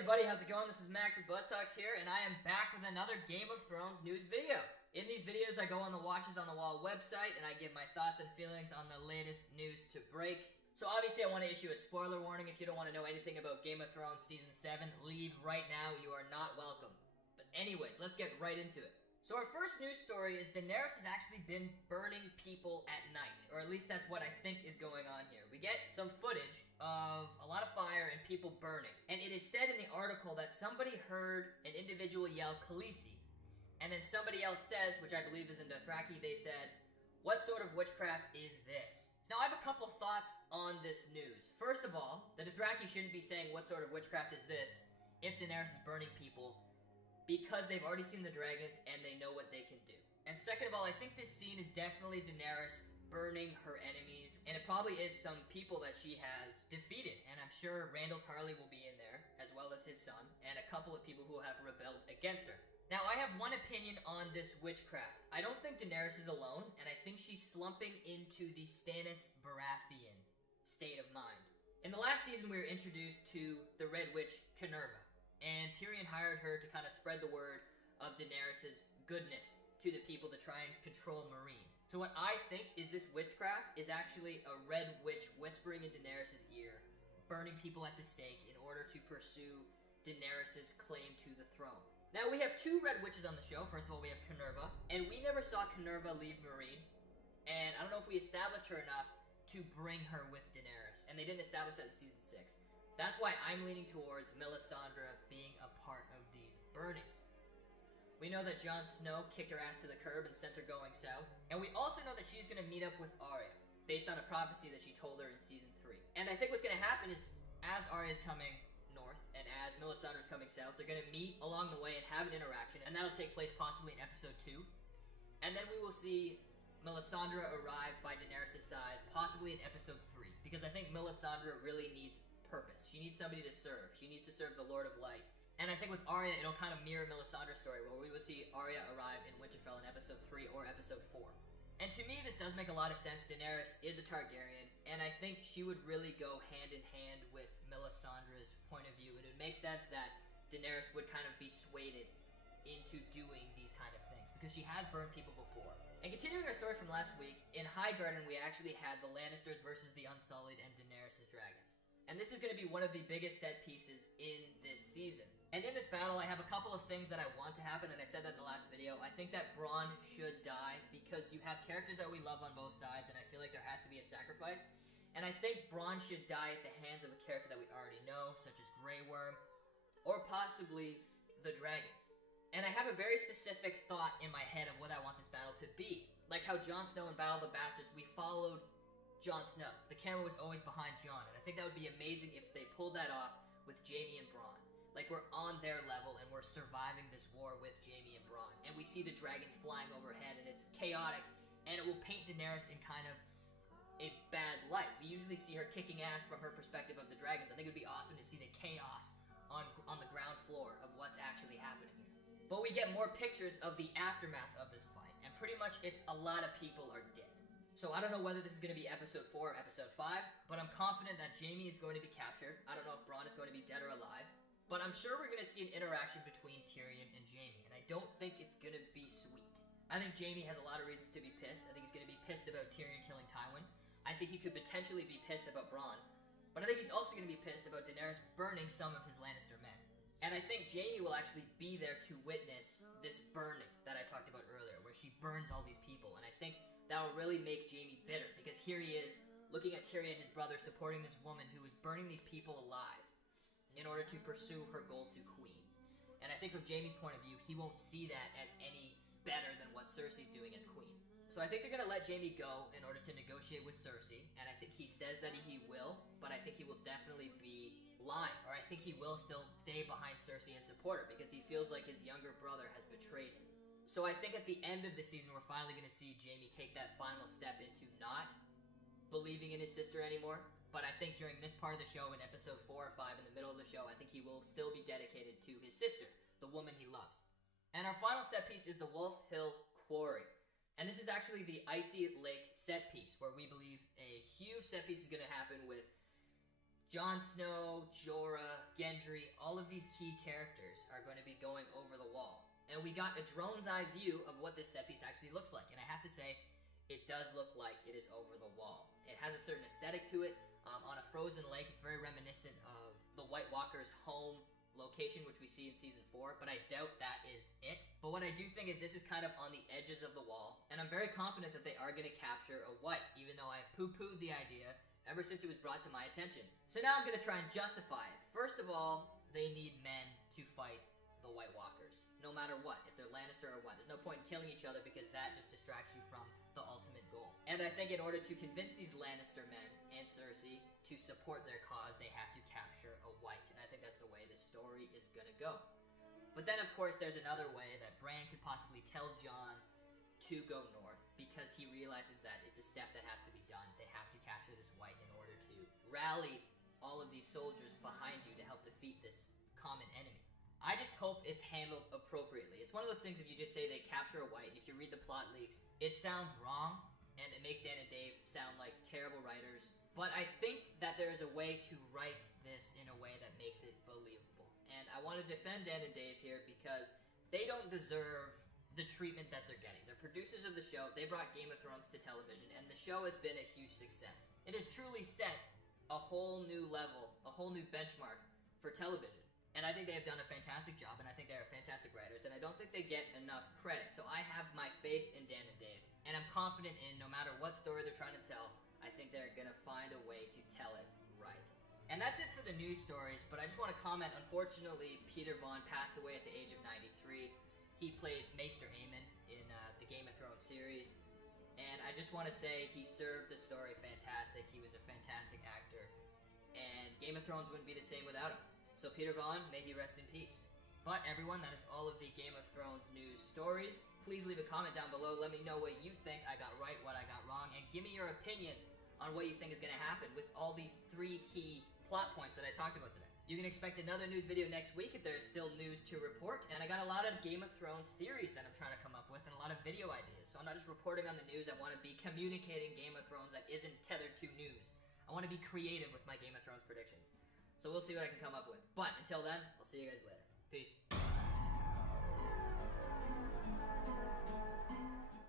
everybody, how's it going? This is Max with Buzz Talks here, and I am back with another Game of Thrones news video. In these videos, I go on the Watches on the Wall website, and I give my thoughts and feelings on the latest news to break. So obviously I want to issue a spoiler warning. If you don't want to know anything about Game of Thrones Season 7, leave right now. You are not welcome. But anyways, let's get right into it. So our first news story is Daenerys has actually been burning people at night, or at least that's what I think is going on here. We get some footage of a lot of fire and people burning, and it is said in the article that somebody heard an individual yell Khaleesi, and then somebody else says, which I believe is in Dothraki, they said, "What sort of witchcraft is this?" Now I have a couple thoughts on this news. First of all, the Dothraki shouldn't be saying what sort of witchcraft is this if Daenerys is burning people, because they've already seen the dragons and they know what they can do. And second of all, I think this scene is definitely Daenerys burning her enemies, and it probably is some people that she has defeated, and I'm sure Randyll Tarly will be in there, as well as his son, and a couple of people who have rebelled against her. Now, I have one opinion on this witchcraft. I don't think Daenerys is alone, and I think she's slumping into the Stannis Baratheon state of mind. In the last season, we were introduced to the Red Witch, Kenerva, and Tyrion hired her to kind of spread the word of Daenerys' goodness to the people to try and control Meereen. So what I think is this witchcraft is actually a Red Witch whispering in Daenerys' ear, burning people at the stake in order to pursue Daenerys' claim to the throne. Now we have two Red Witches on the show. First of all, we have Kenerva, and we never saw Kenerva leave Meereen, and I don't know if we established her enough to bring her with Daenerys, and they didn't establish that in Season 6. That's why I'm leaning towards Melisandre being a part of these burnings. We know that Jon Snow kicked her ass to the curb and sent her going south, and we also know that she's going to meet up with Arya, based on a prophecy that she told her in Season 3. And I think what's going to happen is, as Arya's coming north, and as Melisandre's coming south, they're going to meet along the way and have an interaction, and that'll take place possibly in Episode 2. And then we will see Melisandre arrive by Daenerys' side, possibly in Episode 3, because I think Melisandre really needs purpose. She needs somebody to serve. She needs to serve the Lord of Light. And I think with Arya, it'll kind of mirror Melisandre's story, where we will see Arya arrive in Winterfell in Episode 3 or Episode 4. And to me, this does make a lot of sense. Daenerys is a Targaryen, and I think she would really go hand in hand with Melisandre's point of view. And it would make sense that Daenerys would kind of be swayed into doing these kind of things, because she has burned people before. And continuing our story from last week, in Highgarden, we actually had the Lannisters versus the Unsullied and Daenerys' dragons. And this is going to be one of the biggest set pieces in this season. And in this battle, I have a couple of things that I want to happen, and I said that in the last video. I think that Bronn should die, because you have characters that we love on both sides, and I feel like there has to be a sacrifice. And I think Bronn should die at the hands of a character that we already know, such as Grey Worm, or possibly the dragons. And I have a very specific thought in my head of what I want this battle to be. Like how Jon Snow in Battle of the Bastards, we followed Jon Snow. The camera was always behind Jon, and I think that would be amazing if they pulled that off with Jaime and Bronn. Like, we're on their level, and we're surviving this war with Jaime and Bronn. And we see the dragons flying overhead, and it's chaotic, and it will paint Daenerys in kind of a bad light. We usually see her kicking ass from her perspective of the dragons. I think it would be awesome to see the chaos on the ground floor of what's actually happening here. But we get more pictures of the aftermath of this fight, and pretty much it's a lot of people are dead. So I don't know whether this is going to be Episode 4 or Episode 5, but I'm confident that Jaime is going to be captured. I don't know if Bronn is going to be dead or alive, but I'm sure we're going to see an interaction between Tyrion and Jaime, and I don't think it's going to be sweet. I think Jaime has a lot of reasons to be pissed. I think he's going to be pissed about Tyrion killing Tywin. I think he could potentially be pissed about Bronn, but I think he's also going to be pissed about Daenerys burning some of his Lannister men. And I think Jaime will actually be there to witness this burning that I talked about earlier, where she burns all these people, and I think that will really make Jaime bitter, because here he is, looking at Tyrion, his brother, supporting this woman who is burning these people alive in order to pursue her goal to queen. And I think from Jaime's point of view, he won't see that as any better than what Cersei's doing as queen. So I think they're going to let Jaime go in order to negotiate with Cersei, and I think he says that he will, but I think he will definitely be lying, or I think he will still stay behind Cersei and support her, because he feels like his younger brother has betrayed him. So I think at the end of the season, we're finally going to see Jaime take that final step into not believing in his sister anymore. But I think during this part of the show, in Episode 4 or 5, in the middle of the show, I think he will still be dedicated to his sister, the woman he loves. And our final set piece is the Wolf Hill Quarry. And this is actually the Icy Lake set piece, where we believe a huge set piece is going to happen with Jon Snow, Jorah, Gendry, all of these key characters are going to be going over the wall. And we got a drone's eye view of what this set piece actually looks like. And I have to say, it does look like it is over the wall. It has a certain aesthetic to it. On a frozen lake, it's very reminiscent of the White Walkers' home location, which we see in Season 4, but I doubt that is it. But what I do think is this is kind of on the edges of the wall, and I'm very confident that they are going to capture a white, even though I've poo-pooed the idea ever since it was brought to my attention. So now I'm going to try and justify it. First of all, they need men to fight the White Walkers, no matter what, if they're Lannister or what. There's no point in killing each other because that just distracts you from the ultimate goal. And I think in order to convince these Lannister men and Cersei to support their cause, they have to capture a white. And I think that's the way this story is gonna go. But then, of course, there's another way that Bran could possibly tell Jon to go north because he realizes that it's a step that has to be done. They have to capture this white in order to rally all of these soldiers behind you to help defeat this common enemy. I just hope it's handled appropriately. It's one of those things, if you just say they capture a white, if you read the plot leaks, it sounds wrong, and it makes Dan and Dave sound like terrible writers. But I think that there's a way to write this in a way that makes it believable. And I want to defend Dan and Dave here because they don't deserve the treatment that they're getting. They're producers of the show. They brought Game of Thrones to television, and the show has been a huge success. It has truly set a whole new level, a whole new benchmark for television. And I think they have done a fantastic job, and I think they are fantastic writers, and I don't think they get enough credit. So I have my faith in Dan and Dave, and I'm confident in no matter what story they're trying to tell, I think they're gonna find a way to tell it right. And that's it for the news stories, but I just want to comment, unfortunately, Peter Vaughn passed away at the age of 93. He played Maester Aemon in the Game of Thrones series, and I just want to say he served the story fantastic. He was a fantastic actor, and Game of Thrones wouldn't be the same without him. So Peter Vaughn, may he rest in peace. But everyone, that is all of the Game of Thrones news stories. Please leave a comment down below. Let me know what you think I got right, what I got wrong, and give me your opinion on what you think is going to happen with all these 3 key plot points that I talked about today. You can expect another news video next week if there's still news to report. And I got a lot of Game of Thrones theories that I'm trying to come up with and a lot of video ideas. So I'm not just reporting on the news. I want to be communicating Game of Thrones that isn't tethered to news. I want to be creative with my Game of Thrones predictions. So we'll see what I can come up with. But until then, I'll see you guys later. Peace.